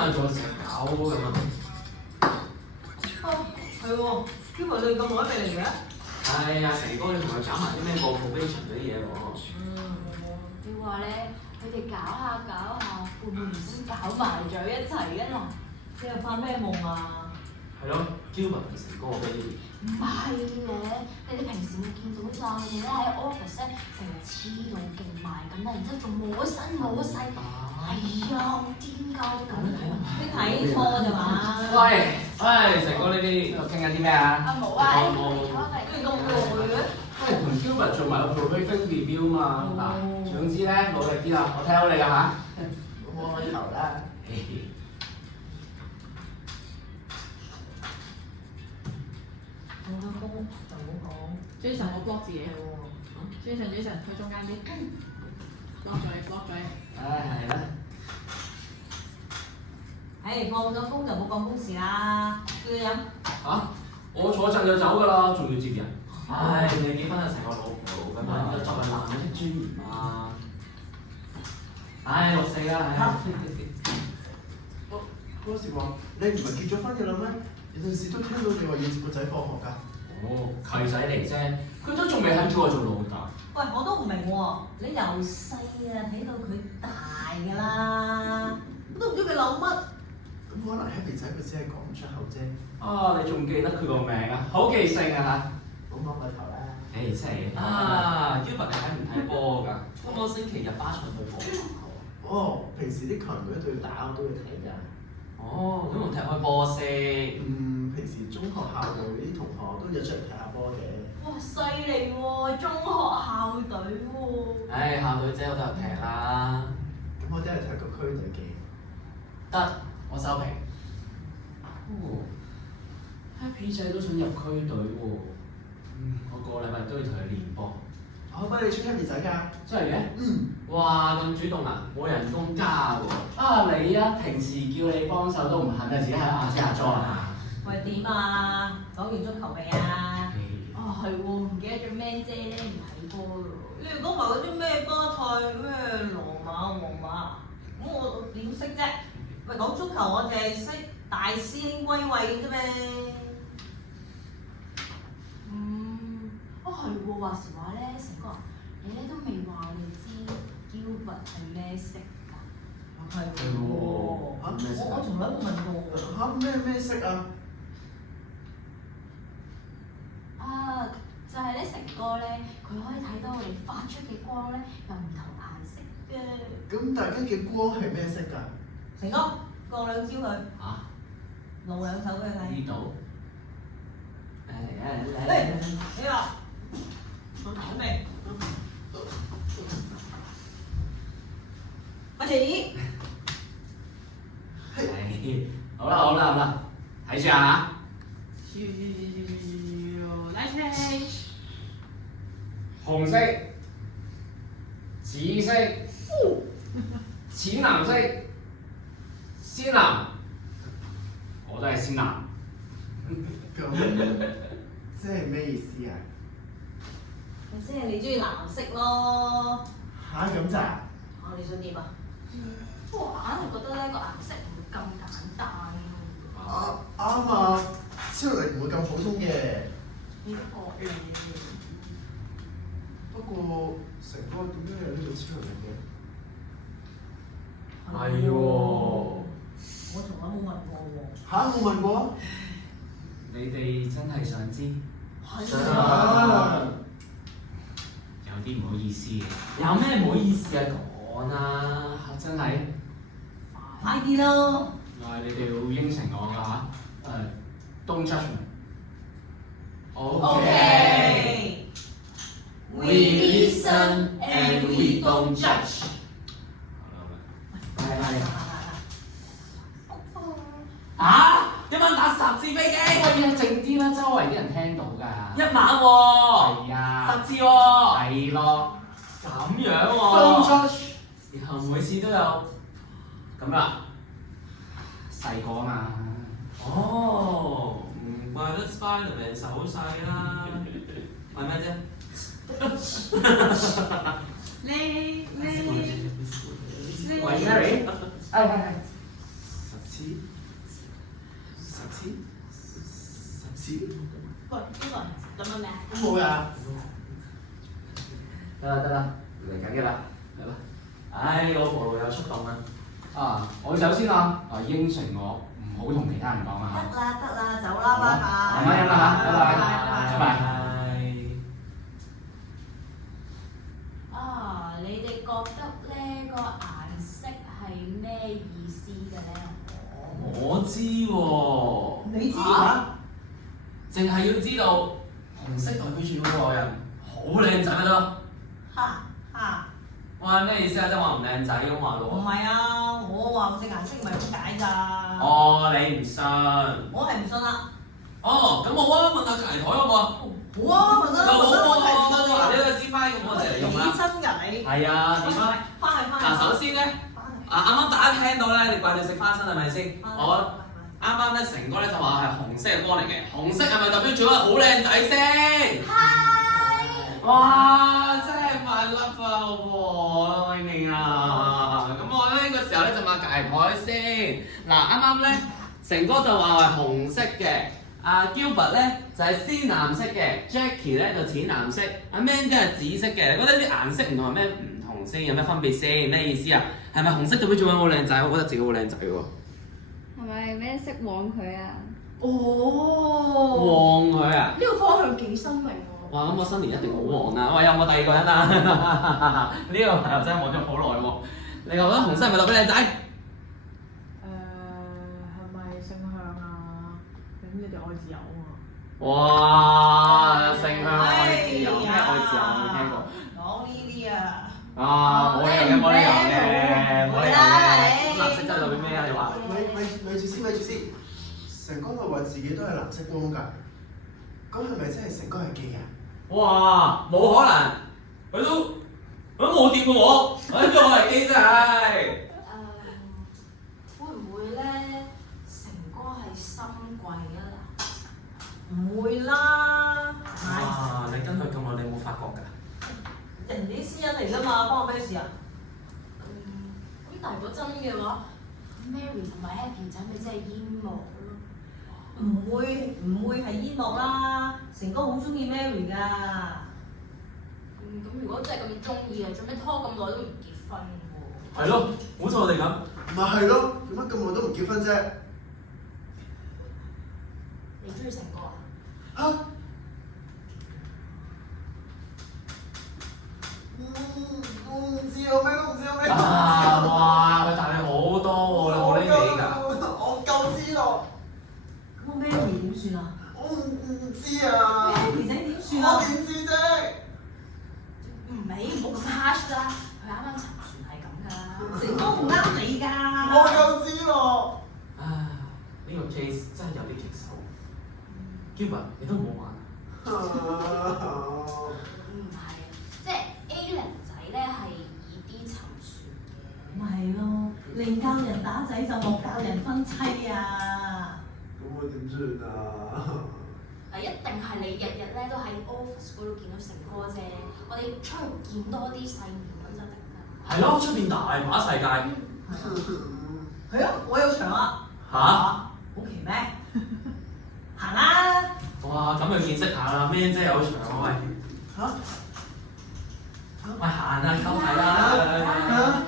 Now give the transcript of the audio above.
晒做成狗咁啊！係喎，Q 你咁耐未嚟嘅？係啊，成哥你同佢搞埋啲咩過 probation 嗰啲嘢喎？你話咧，佢哋搞下搞下，會唔會唔小搞埋咗一齊啊？嗱，你又發咩夢啊？係咯，Gilbert 同成哥嘅 baby。唔係咧，你哋平時會見到咋？佢哋咧喺 office 咧成日黐到勁埋咁啦，然之後仲冇身冇勢，係啊，好癲㗎啲咁。你睇錯咋嘛？喂，成哥呢啲傾緊啲咩啊？冇啊，你冇。你咁攰嘅？同 Gilbert 做埋個 probation review 嘛嗱，總之咧努力啲啦，我睇好你㗎嚇。我開頭啦。我阿公就唔好講。 Jason 我 block 自己，Jason 去中間啲，block 咗你 block 咗你。係啦。放咗工就冇講公事啦，叫佢飲。嚇！我坐陣就走㗎啦，仲要接人。唉，你結婚就成個老婆咁樣，作為男人嘅尊嚴啊！唉，64啦，嗰時話你唔係結咗婚嘅啦咩？有陣時都聽到你話要接個仔放學㗎。哦，契仔嚟啫，佢都仲未肯叫我做老豆。喂，我都唔明喎，你由細啊睇到佢大㗎啦，都唔知佢諗乜。咁可能 Happy 仔佢只係講唔出口啫。啊，你仲記得佢個名啊？好記性啊嚇！講講個頭啦。誒，真係啊，Gilbert 你睇唔睇波㗎？今個星期日巴塞對波。哦，平時啲強隊對打我都會睇㗎。哦，咁同踢開波先。平時中學校隊啲同學都約出嚟睇下波嘅。哇，犀利喎，中學校隊喎。唉，校隊姐我都有踢啦。咁我都係踢個區隊嘅。得，我收皮。哦，Happy 仔都想入區隊喎。我個禮拜都要同佢練波。我幫你出 Happy 仔㗎。真係嘅？哇，咁主動啊！冇人工加喎。啊你啊，平時叫你幫手都唔肯啊，自己喺亞車下裝啊！喂，點啊？講完足球未啊？係喎，唔記得咗咩姐咧唔睇波咯。你哋講埋嗰啲咩巴塞咩羅馬皇馬，咁我點識啫？喂，講足球我淨係識大師兄歸位啫咩？係喎，話時話咧，成哥，你咧都未話我哋知 Gilbert 係咩色㗎？係喎我從來都冇問過。咩色啊？就係咧，成哥咧，佢可以睇到我哋發出嘅光咧，有唔同顏色嘅。咁大家嘅光係咩色㗎？成哥，過兩招佢。啊？露兩手俾佢睇。呢度？你話準備。開始。係。好啦，睇住啊！來車。紅色、紫色、淺藍色、鮮藍，我都係鮮藍。咁即係咩意思啊？即係你中意藍色咯。咁咋？你想點啊？我硬係覺得咧個顏色唔會咁簡單咯。啱啊，超能力唔會咁普通嘅。你都覺嘅。不過成哥點解有呢個超能力嘅？係喎。我從來冇問過喎。冇問過？你哋真係想知？想。有啲唔好意思嘅。有咩唔好意思啊？講啦，真係。快啲咯！你哋要應承我㗎嚇。Don't judge me。Okay. We listen and we don't judge。一晚打10支飛機。喂呀，靜啲啦，周圍啲人聽到㗎。一晚喎。係啊。10支喎。係咯。咁樣喎。Don't judge。然後每次都有。咁啊。細個啊嘛。哦，唔怪得 Spiderman 手勢啦。係咩啫？你喂 ，Mary。係。10次喂，邊個人咁樣咩？冇呀。得啦，嚟緊嘅啦，嚟啦！唉，我葡萄有出動啦。啊，我首先啊，應承我唔好同其他人講啊得啦，走啦，拜拜。慢慢飲啦嚇，拜拜，拜拜。啊，你哋覺得咧個顏色係咩意思嘅咧？我知喎，你知淨係要知道紅色代表住嗰個人好靚仔咪得咯。嚇！哇，咩意思啊？即係話唔靚仔咁話唔咯係啊，我話隻顏色唔係咁解咋。哦，你唔信？我係唔信啦。哦，咁好啊，問下隔離台好唔好啊？好啊，問啦，嗱，呢個支咪咁我哋嚟用啦。你真㗎你？係啊，點啊？嗱，首先咧，啱啱大家聽到咧，你掛住食花生係咪先？我啱啱咧，成哥咧就話係紅色嘅光嚟嘅，紅色係咪代表住嗰個好靚仔先？哇！真係萬粒啊，老婆，愛你啊！咁我咧呢個時候咧就問隔離台先。嗱，啱啱咧，成哥就話係紅色嘅，阿 Gilbert 咧就係鮮藍色嘅 ，Jackie 咧就淺藍色，阿 Man 即係紫色嘅。你覺得啲顏色唔同係咩唔同先？有咩分別先？咩意思啊？係咪紅色代表做緊好靚仔？我覺得自己好靚仔喎。係咪咩色旺佢啊？哦，旺佢啊！呢個方向幾新穎喎。哇！咁我新年一定好旺啦！喂，有冇第二個人啊？呢個朋友真係望咗好耐喎。你覺得紅色係咪代表靚仔？係咪性向啊？咁你哋愛自由啊嘛？哇！性向愛自由，咩愛自由？我未聽過。講呢啲啊。冇理由嘅，冇理由嘅，冇理由嘅。你咁藍色真係代表咩啊？你話？咪住先。成哥咪話自己都係藍色光㗎，咁係咪真係成哥係基啊？哇！冇可能，佢都冇掂過我，邊個係基啫？係。會唔會咧？成哥係深櫃啊嗱？唔會啦。哇！你跟佢咁耐，你有冇發覺㗎？人哋啲私隱嚟㗎嘛，關我咩事啊？咁但係如果真嘅話，Mary 同埋 Happy 仔咪真係煙幕咯。唔會係煙幕啦，成哥好中意 Mary 㗎。咁如果真係咁中意嘅，做咩拖咁耐都唔結婚喎？係咯，好似我哋咁。咪係咯，點解咁耐都唔結婚啫？你中意成哥啊？嚇！我唔知啊，咩都唔知啊，咩都唔知啊！哇！佢大你好多喎，你冇呢味㗎。我夠知道。咁 Mary 點算啊？我唔知啊。 Happy 仔點算啊？我點知啫？唔係，唔好咁 harsh 啦，佢啱啱沉船係咁㗎啦。成哥唔啱你㗎。我夠知喎。啊！呢個 case 真係有啲棘手。Gilbert，你都唔好玩。唔係，即係 A 零仔咧係易啲沉船嘅。咪係咯，寧教人打仔就莫教人分妻啊！咁我點算啊？一定係你日日咧都喺 office 嗰度見到成哥啫，我哋出去見多啲世面咁就得㗎。係咯，出邊大把世界。係啊，我有場啊！嚇！好奇咩？行啦！哇！咁去見識下啦，Man姐有場喎喂。嚇！喂，行啊，溝睇啦！